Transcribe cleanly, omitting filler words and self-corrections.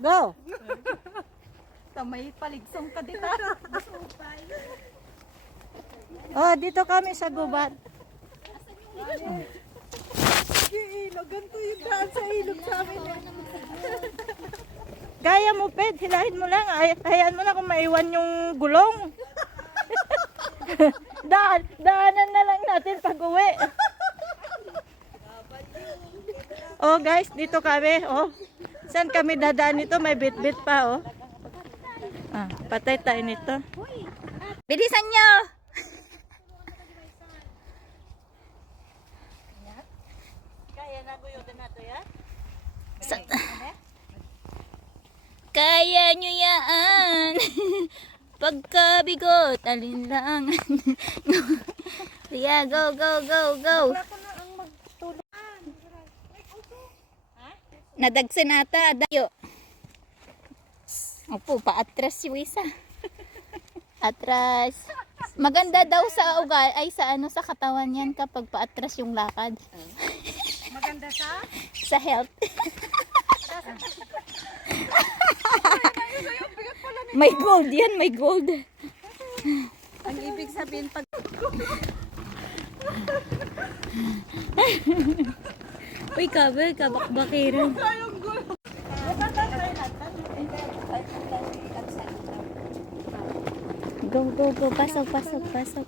Go! Tamay paligsong ka dito. Oh, dito kami sa gubat. Ilog, ganito yung daan sa ilog sa amin. Gaya mo, Ped. Hilahin mo lang. Hayaan mo na kung maiwan yung gulong. Daanan na lang natin pag uwi. Oh, guys, dito kami. Oh, saan kami dadaan nito? May bit-bit pa, oh. Ah, patay tayo nito. Bilisan nyo! Kaya na guyutin nato yan? Kaya nyo yan! Pagkabigot, alinlangan. Yeah, go, go, go, go! Nadagsinata, dayo. Opo, paatras si Wisa. Atras. Maganda daw sa ugal ay sa ano sa katawan yan kapag paatras yung lakad. Maganda sa? Sa health. May gold yan, may gold. Ang ibig sabihin pag... Uy, kabel, kabakbakiran. Go, go, go. Pasok, pasok, pasok.